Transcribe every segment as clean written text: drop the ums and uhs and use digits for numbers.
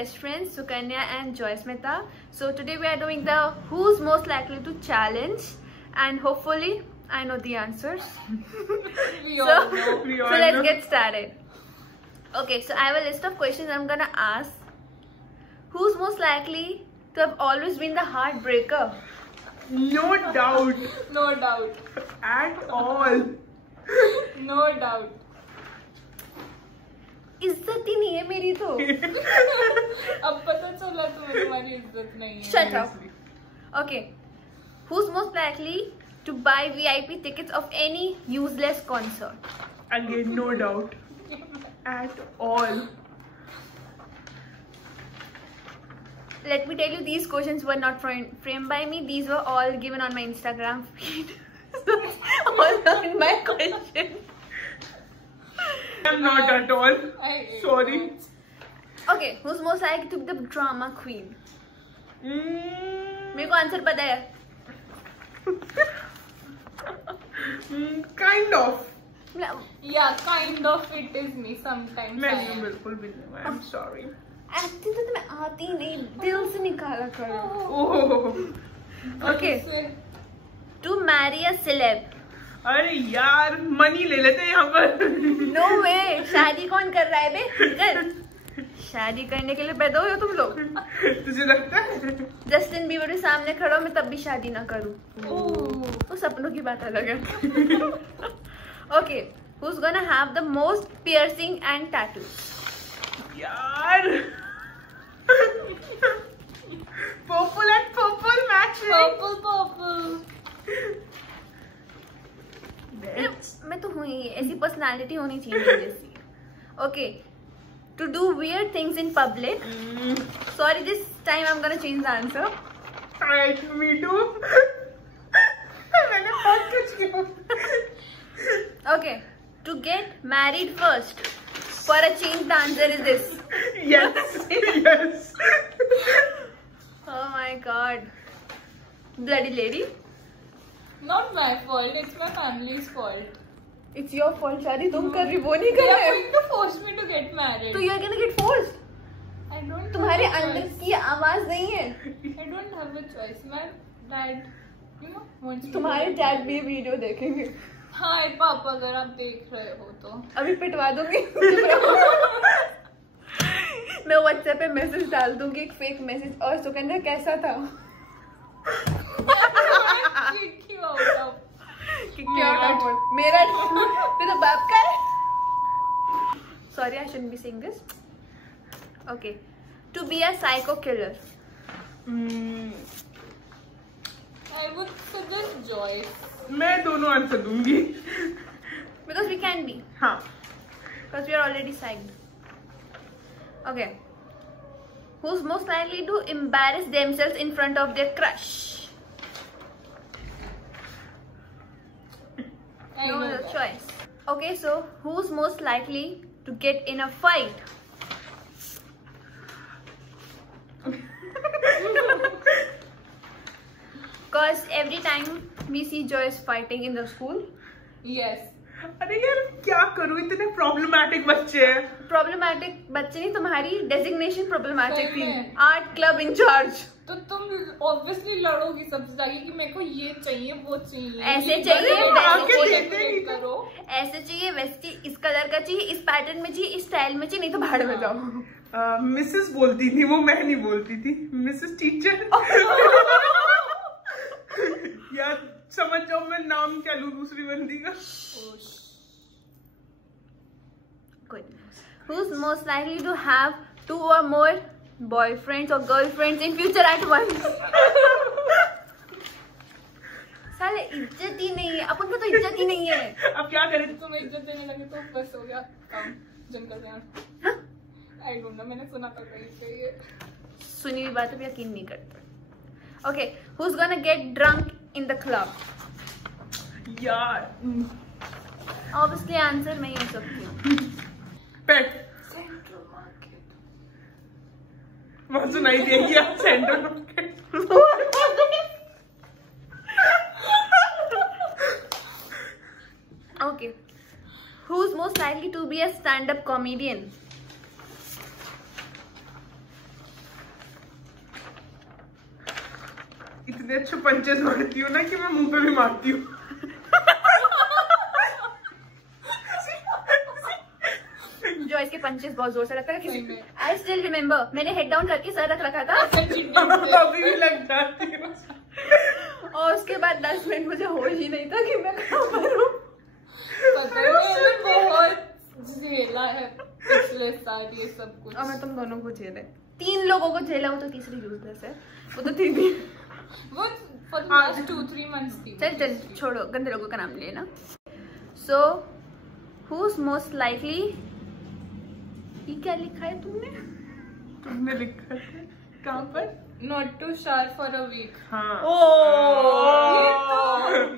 best friends Sukanya and Joysmita. So today we are doing the who's most likely to challenge, and hopefully I know the answers. We all know. So let's get started. Okay, so I have a list of questions I'm gonna ask. Who's most likely to have always been the heartbreaker? No doubt. No doubt. At all. No doubt. इज्जत ही नहीं है मेरी तो. अब पता चला तुम्हें तुम्हारी इज्जत नहीं है. Shut up. Okay. Who's most likely to buy VIP tickets of any useless concert? Again, no doubt. At all. Let me tell you, these questions were not framed by me. These were all given on my Instagram feed. So, all in my question. I'm not at all. Sorry. Okay, who's most likely to be the drama queen? मेरे को answer पता है. Kind of. Yeah, kind of it is me sometimes. मैं नहीं बिल्कुल भी नहीं. I'm sorry. Acting तो तुम्हें आती ही नहीं, दिल से निकाला करो. Oh. Okay. To marry a celeb. अरे यार मनी ले लेते हैं यहाँ पर. No way. शादी कौन कर रहा है बे? कर. शादी करने के लिए पैदा हुए हो तुम लोग? तुझे लगता है? जस्टिन बीबर के सामने खड़ा हो, मैं तब भी शादी ना करूं. वो सपनों की बात अलग है. Okay, who's gonna have the most piercing and tattoos? यार. Purple and purple matching. Purple. मैं तो हूँ ही, ऐसी पर्सनालिटी होनी चाहिए मेरी जैसी. Okay, to do weird things in public. Sorry, this time I'm gonna change the answer. Alright, me too. मैंने बहुत कुछ किया. Okay, to get married first. For a change, the answer is this. Yes. Yes. Oh my God, bloody lady. Not my fault. It's my family's fault. It's your fault, शादी तुम कर रही, वो नहीं कर They are रहे. going to force me to get married. तो you are gonna get forced. I don't. तुम्हारे have a अंदर choice. की आवाज नहीं है. I don't have a choice. My dad, wants me to तुम्हारे get डैड married. भी वीडियो देखेंगे. हाँ पापा, अगर आप देख रहे हो तो अभी पिटवा दूंगी. मैं व्हाट्सएप पे मैसेज डाल दूंगी, एक फेक मैसेज. और सुकन्या कैसा था? Kick you out of. मेरा तो बाप का है. Sorry, I shouldn't be saying this. Okay, to be a psycho killer. I would suggest Joyce. मैं दोनों आंसर दूंगी. Because we can be. हाँ. Because we are already psyched. Okay. Who's most likely to embarrass themselves in front of their crush? I No know other that. choice. Okay, so who's most likely to get in a fight? Because every time we see Joyce fighting in the school. Yes. अरे यार क्या करूँ, इतने problematic बच्चे हैं. Problematic बच्चे नहीं, तुम्हारी डेजिग्नेशन प्रॉब्लमैटिक सही थी. में. Art club in charge. तो तुम ऑब्वियसली लड़ोगी सबसे जाके कि मेरे को ये चाहिए वो चाहिए. ऐसे ये चाहिए, बड़े वैसे आके चाहिए. decorate करो. ऐसे चाहिए, वैसे चाहिए, इस कलर का चाहिए, इस पैटर्न में चाहिए, इस स्टाइल में चाहिए, नहीं तो भाड़ में जाओ. मिसेस बोलती थी वो, मैं नहीं बोलती थी. Mrs teacher. यार समझ जाओ मैं नाम क्या लूं दूसरी बंदी का. Good. Who's most likely to have 2 or more boyfriends or girlfriends in future at once? साले इज्जत ही नहीं है, अपन को तो इज्जत ही नहीं है. अब क्या करें. तुम इज्जत देने लगे तो बस हो गया काम. जंगल में आई डोंट नो, मैंने सुना था कहीं पे ये. सुनी हुई बातों पे यकीन नहीं करते. Okay, who's gonna get drunk in the club? यार. Obviously आंसर मैं ही हो सकती हूँ. पेट. Central market. वहाँ सुनाई देगी आप central market. Okay, who's most likely to be a stand-up comedian? इतने अच्छे पंचेस मारती हूँ ना कि मैं मुंह पे भी मारती हूँ। जो इसके पंचेस बहुत जोर से लगता है किसी। आई स्टिल रिमेम्बर, मैंने हेड डाउन करके सर रख रखा था अभी भी लग जाती हूँ। और उसके बाद 10 मिनट मुझे होश ही नहीं था कि मैं कहाँ पर हूँ। बहुत झेला है पिछले साल ये सब कुछ। और मैं तुम दोनों को झेले, 3 लोगों को झेला, वो तो तीसरी यूजलेस है, वो तो 3 ही। वो for the last 2-3 months थी। चल छोड़ो, गंदे लोगों का नाम लेना। So who's most likely, ये क्या लिखा है तुमने लिखा है कहाँ पर? Not to shower for a week। हाँ।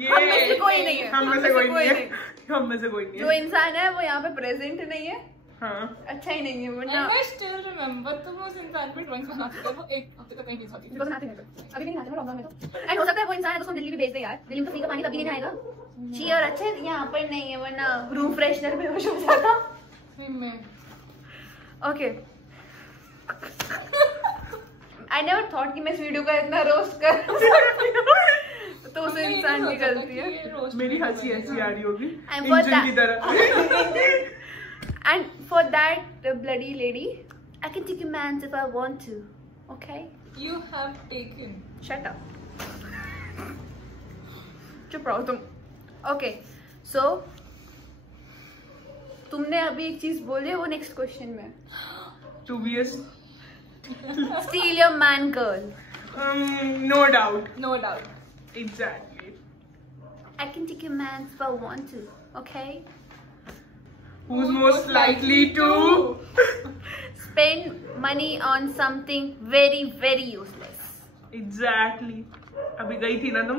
ये हम में से कोई नहीं है, हम में से कोई नहीं है। जो इंसान है वो यहाँ पे प्रेजेंट नहीं है। हाँ। अच्छा ही नहीं है वो ना। I still remember तुम उस इंसान पे ड्राइंग बनाते थे, वो एक हफ्ते तक कहीं नहीं जाती थी। अभी भी नहीं आते लॉकडाउन में तो। एंड हो सकता है वो इंसान है तो उसको दिल्ली भी भेज दे यार, दिल्ली में तो फ्री का पानी कभी नहीं आएगा। जी और अच्छे यहाँ पर नहीं है, वरना रूम फ्रेशनर में होश हो जाता। ओके, आई नेवर थॉट कि मैं इस वीडियो का इतना रोस्ट कर तो उस इंसान की गलती है। मेरी हंसी ऐसी आ रही होगी And for इंजन की तरह। And for that bloody lady, I can take a man if I want to. Okay? You have taken. Shut up. चुप रहो तुम। Okay, so तुमने अभी एक चीज बोली है वो नेक्स्ट क्वेश्चन में। To be a Steal your man, girl. no doubt. No doubt. Exactly. I can take a man if I want to. Okay? Who's most likely to Spend money on something very, very useless. Exactly. अभी गई थी ना तुम?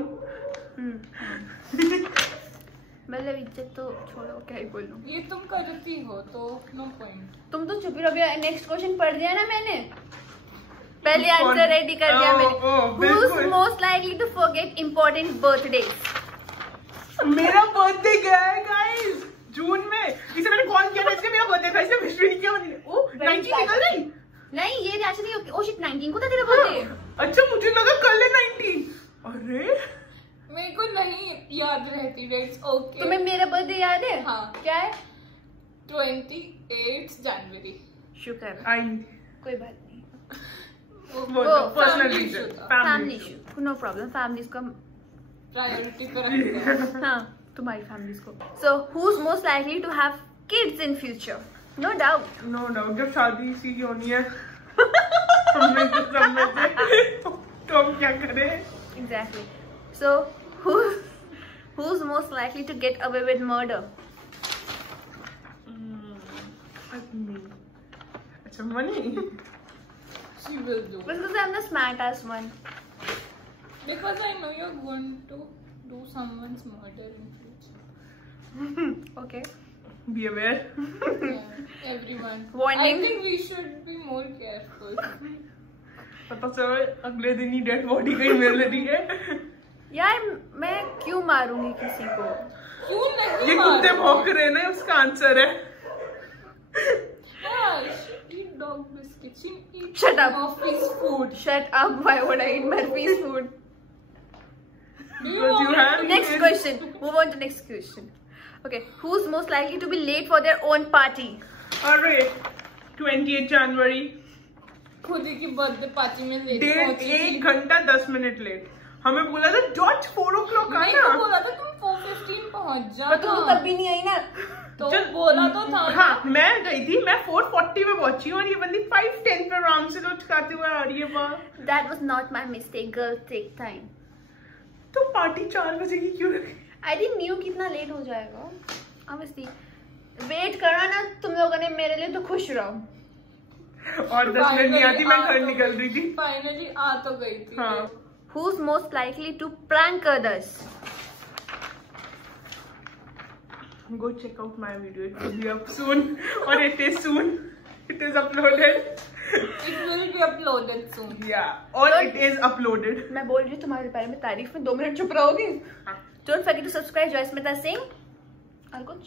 मतलब इज्जत तो छोड़ो, क्या ही बोलूं। ये तुम करती हो तो नो पॉइंट। तुम तो चुप रहो। नेक्स्ट क्वेश्चन पढ़ दिया ना मैंने, पहले आंसर रेडी कर दिया मैंने। Who's most likely to forget important birthdays? मेरा बर्थडे गया है गाइस जून में। इसे मैंने कॉल किया था, इसलिए मेरा बर्थडे था, इसलिए विश भी नहीं किया मैंने। ओ 19 निकल गई। नहीं ये रिएक्शन नहीं। ओ शिट 19 को था तेरा बर्थडे। अच्छा मुझे लगा कल है 19। अरे मेरे को नहीं याद रहती डेट्स। ओके तुम्हें मेरा बर्थडे याद है? हाँ। क्या है? 28 जनवरी। शुक्र, आई कोई बात नहीं। Personal reason, family issue, no problem. Families को प्रायोरिटी पे रखते हैं। हाँ तुम्हारी फैमिलीज को। So who is most likely to have kids in future? No doubt, no doubt. जब शादी इसी की होनी है सब में से तो हम क्या करें? Exactly. So who is most likely to get away with murder? अच्छा money. She will do. Because I'm the smartest one. Because I know you're going to do someone's murder in future. Okay. Be aware. Yeah, everyone. Warning. I think we should be more careful. पता चला अगले दिन ही dead body कहीं मिल रही है। यार मैं क्यों मारूंगी किसी को? क्यों नहीं? ये कुत्ते भौंक रहे ना, उसका आंसर है। Eat dog biscuits. Eat Shut up. Murphy's food. Shut up. Why would I eat Murphy's food? Because you have Next question. Move on to next question. Okay. Who's most likely to be late for their own party? Alright, 28 जनवरी। खुद ही की birthday party में late date पहुंची थी। 1 घंटा 10 minute late. हमें बोला था dot 4 o'clock नहीं आना। तो बोला था तुम 4:15 पहुंच जाओ। पर तुम तब भी नहीं आई ना। तो बोला तो था। हाँ मैं गई थी, मैं 4:40 में पहुंची और ये बंदी 5:10 पे आराम से लुचकाते हुए आ रही है बाहर। That was not my mistake. Girls take time. तो पार्टी 4 बजे की क्यों रखी? I didn't knew कितना लेट हो जाएगा। Obviously, वेट करा ना तुम लोगों ने मेरे लिए, तो खुश रहो। और 10 मिनट नहीं आती, मैं घर निकल रही थी। फाइनली आ तो गई थी। हाँ। Who's most likely to prank others? Go check out my video. It will be up soon, or it is soon. It is uploaded. It will be uploaded soon. Yeah, or it is uploaded. मैं बोल रही हूँ तुम्हारे बारे में तारीफ में, 2 minute चुप रहोगी? Don't forget to subscribe Joysmita Singh. और कुछ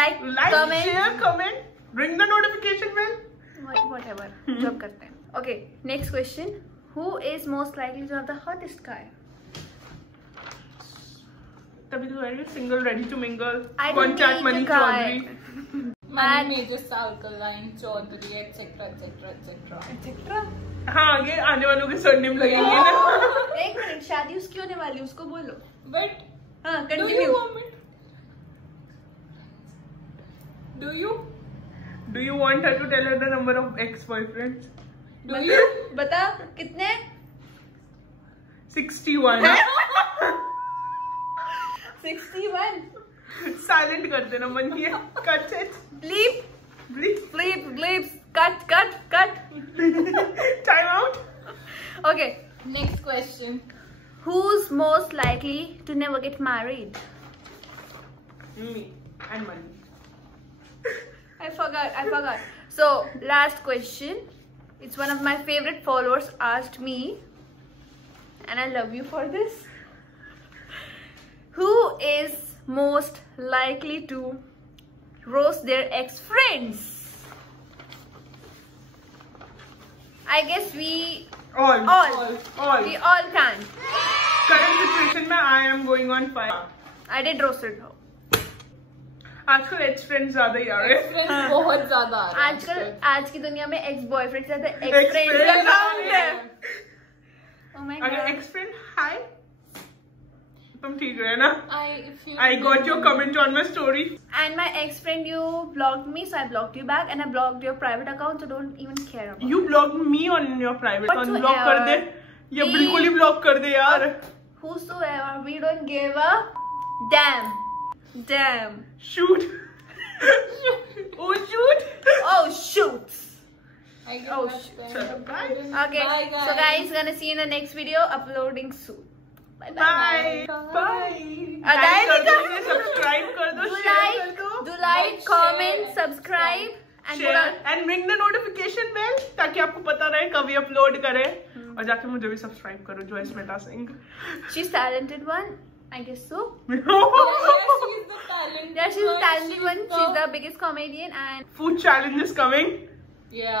like, comment, share, comment, ring the notification bell. whatever. Job करते हैं. Okay, next question. Who is most likely to have the hottest car? तभी तो very single, ready to mingle. I don't Contact need Mani a guy. Chaudhary. Money Major Alkaline Chaudhary etc etc etc. Etc. हाँ आगे आने वालों के surname लगेंगे ना. एक मिनट, शादी उसकी होने वाली, उसको बोलो. But हाँ, do you continue. want me? Do you want her to tell her the number of ex-boyfriends? Do you? बता कितने? 61. 61. Silent कर देना मन ये. Cut it. Bleep. Please. Bleep. Bleep. Cut. Time out. Okay. Next question. Who's most likely to never get married? Me and Mani. I forgot. So, last question. It's one of my favorite followers asked me, and I love you for this. Who is most likely to roast their ex-friends? I guess we All. we all can. Current situation में I am going on fire. I did roasted her. आजकल ex friends ज्यादा ही आ रहे हैं. Friends बहुत ज्यादा आ रहे हैं आजकल आज की दुनिया में ex boyfriend से ज्यादा ex Ex friend friend का नाम है. है. Oh my अगर god. ex friend hi, तुम ठीक रहे ना? if you I got your comment on my story. And my ex friend, you blocked me, so I blocked you back, and I blocked your private account, so don't even care about. You blocked me on your private. Whatsoever. Unblock कर दे. ये We- बिल्कुल ही block कर दे यार. Whosoever, we don't give a damn. Shoot. Oh shoot. Oh shoot. I get Oh, that shit. pen. Chalo, bye. Okay, Bye, guys. so guys, gonna see you in the next video, uploading soon. Bye bye. Bye. Bye. Like कर दो, इन्हें subscribe कर दो, Do share like, कर दो. do like, Like, comment, share, subscribe, and Share and ring the notification bell ताकि आपको पता रहे कभी upload करें. और जाके मुझे भी subscribe करो जो इसमें टासिंग. she's talented one, I guess so. Yeah, she's the talented Yeah, she's the one. talented one. She's the biggest comedian, and Food challenge is coming. Yeah.